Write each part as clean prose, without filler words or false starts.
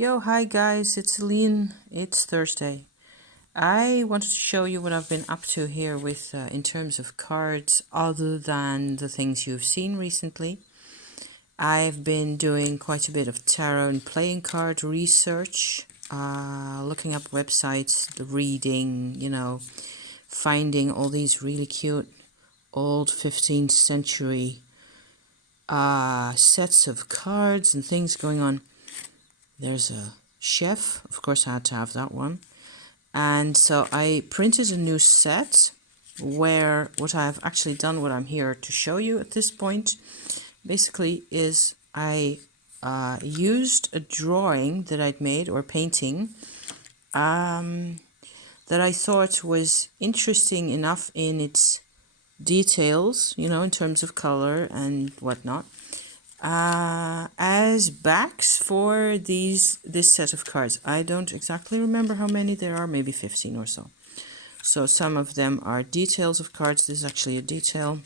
Yo, hi guys, it's Celine. It's Thursday. I wanted to show you what I've been up to here with in terms of cards other than the things you've seen recently. I've been doing quite a bit of tarot and playing card research, looking up websites, the reading, finding all these really cute old 15th century sets of cards and things going on. There's a chef, of course I had to have that one. And so I printed a new set where what I've actually done, what I'm here to show you at this point, basically is I used a drawing that I'd made, or painting, that I thought was interesting enough in its details, in terms of color and whatnot, as backs for this set of cards. I don't exactly remember how many there are, maybe 15 or so. So some of them are details of cards. This is actually a detail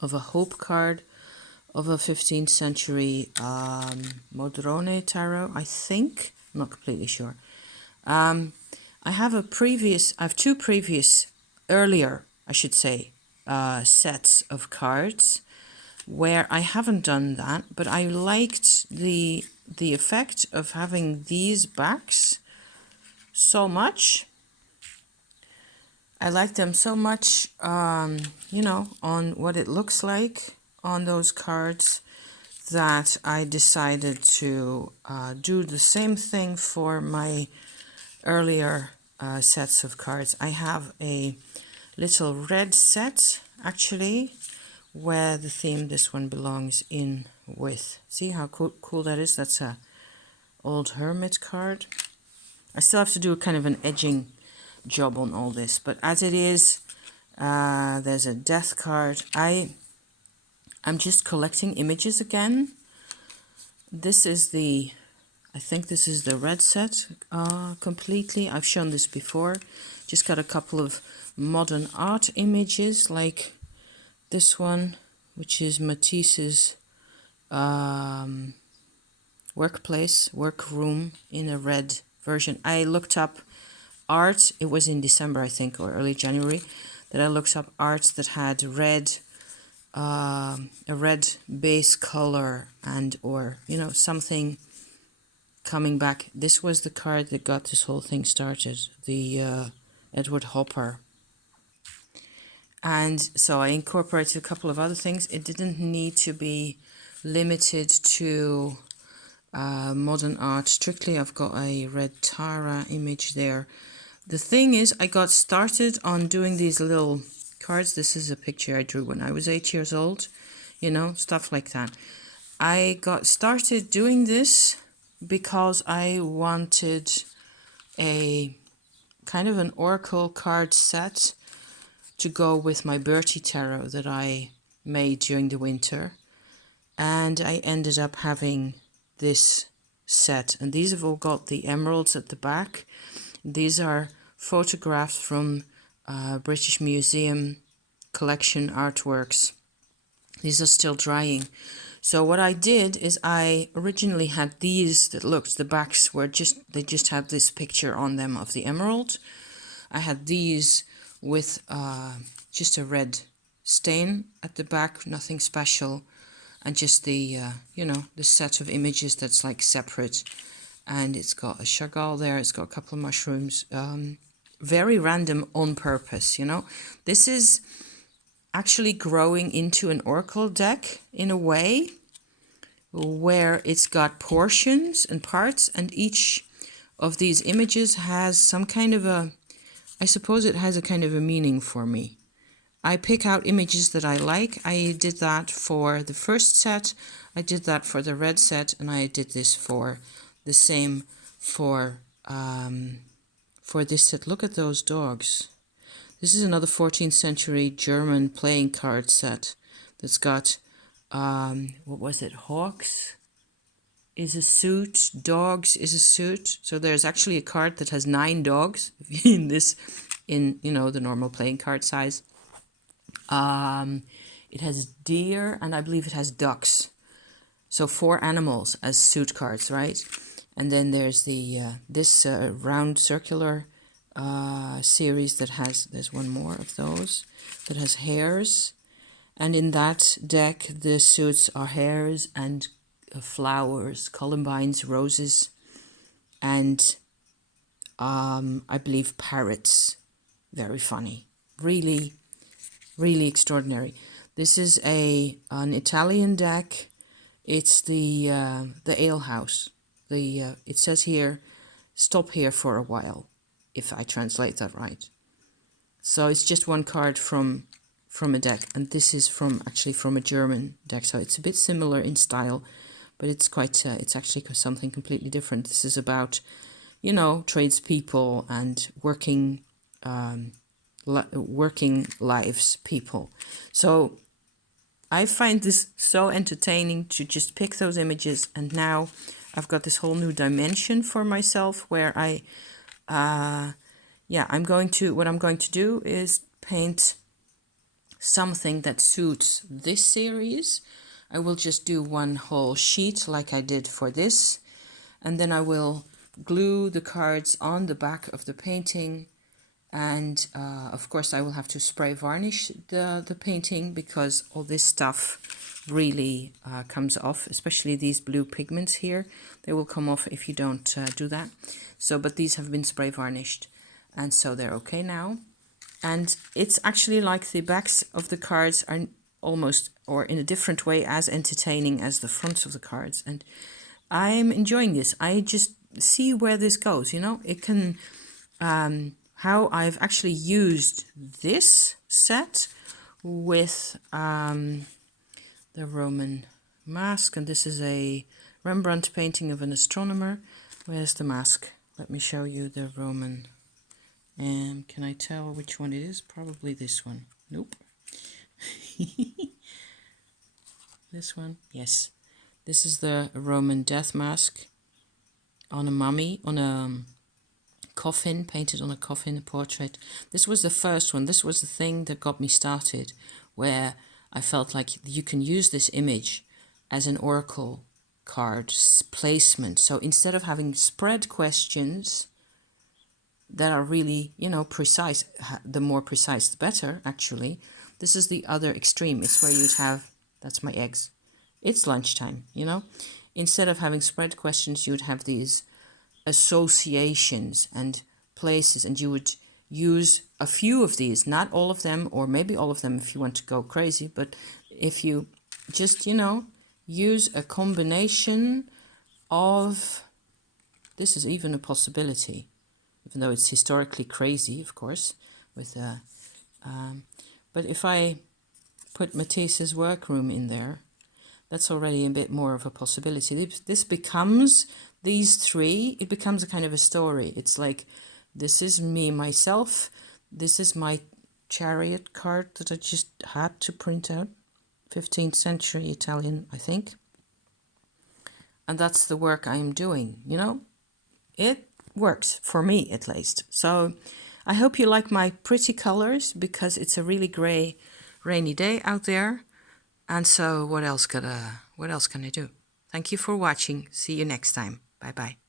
of a hope card of a 15th century Modrone tarot, I think. I'm not completely sure. I have two previous, earlier, I should say, sets of cards where I haven't done that, but I liked the effect of having these backs so much. I like them so much, on what it looks like on those cards, that I decided to do the same thing for my earlier sets of cards. I have a little red set, actually, where the theme this one belongs in with. See how cool that is? That's a old hermit card. I still have to do kind of an edging job on all this, but as it is, there's a death card. I'm just collecting images again. I think this is the red set completely. I've shown this before. Just got a couple of modern art images like this one, which is Matisse's workroom in a red version. I looked up art, it was in December, I think, or early January, that I looked up art that had a red base color or something coming back. This was the card that got this whole thing started, the Edward Hopper. And so I incorporated a couple of other things. It didn't need to be limited to modern art strictly. I've got a red Tara image there. The thing is, I got started on doing these little cards. This is a picture I drew when I was 8 years old, stuff like that. I got started doing this because I wanted a kind of an oracle card set to go with my Bertie tarot that I made during the winter. And I ended up having this set. And these have all got the emeralds at the back. These are photographs from British Museum collection artworks. These are still drying. So what I did is I originally had these that looked, the backs were they just had this picture on them of the emerald. I had these with just a red stain at the back, nothing special, and just the the set of images that's like separate. And it's got a Chagall there, it's got a couple of mushrooms, very random on purpose. This is actually growing into an oracle deck in a way where it's got portions and parts, and each of these images has some kind of I suppose it has a kind of a meaning for me. I pick out images that I like. I did that for the first set, I did that for the red set, and I did this for the same for this set. Look at those dogs. This is another 14th century German playing card set that's got, what was it, hawks is a suit, dogs is a suit. So there's actually a card that has 9 dogs in the normal playing card size. It has deer, and I believe it has ducks. So 4 animals as suit cards, right? And then there's the this round circular series that has, there's one more of those, that has hares. And in that deck, the suits are hares and flowers, columbines, roses, and I believe parrots. Very funny. Really, really extraordinary. This is an Italian deck. It's the ale house. It says here, stop here for a while, if I translate that right. So it's just one card from a deck, and this is actually from a German deck, so it's a bit similar in style, but it's quite it's actually something completely different. This is about, you know, tradespeople and working lives people. So I find this so entertaining to just pick those images, and now I've got this whole new dimension for myself where I what I'm going to do is paint something that suits this series. I will just do one whole sheet like I did for this, and then I will glue the cards on the back of the painting, and of course I will have to spray varnish the painting, because all this stuff really comes off, especially these blue pigments here. They will come off if you don't do that. So, but these have been spray varnished, and so they're okay now. And it's actually like the backs of the cards are almost, or in a different way, as entertaining as the fronts of the cards. And I'm enjoying this. I just see where this goes, you know. It can, how I've actually used this set with the Roman mask. And this is a Rembrandt painting of an astronomer. Where's the mask? Let me show you the Roman. And can I tell which one it is? Probably this one. Nope. This one? Yes. This is the Roman death mask on a mummy, on a coffin, painted on a coffin, a portrait. This was the first one. This was the thing that got me started, where I felt like you can use this image as an oracle card placement. So instead of having spread questions that are really, you know, precise, the more precise the better, actually. This is the other extreme. It's where you'd have, that's my eggs, it's lunchtime, you know. Instead of having spread questions, you would have these associations and places, and you would use a few of these, not all of them, or maybe all of them if you want to go crazy, but if you just, you know, use a combination of, this is even a possibility, even though it's historically crazy, of course, with but if I put Matisse's workroom in there, that's already a bit more of a possibility. This becomes, these three, it becomes a kind of a story. It's like, this is me, myself, this is my chariot card that I just had to print out, 15th century Italian, I think. And that's the work I'm doing, you know? It works, for me at least. So I hope you like my pretty colors, because it's a really grey, rainy day out there. And so what else can I do? Thank you for watching. See you next time. Bye bye.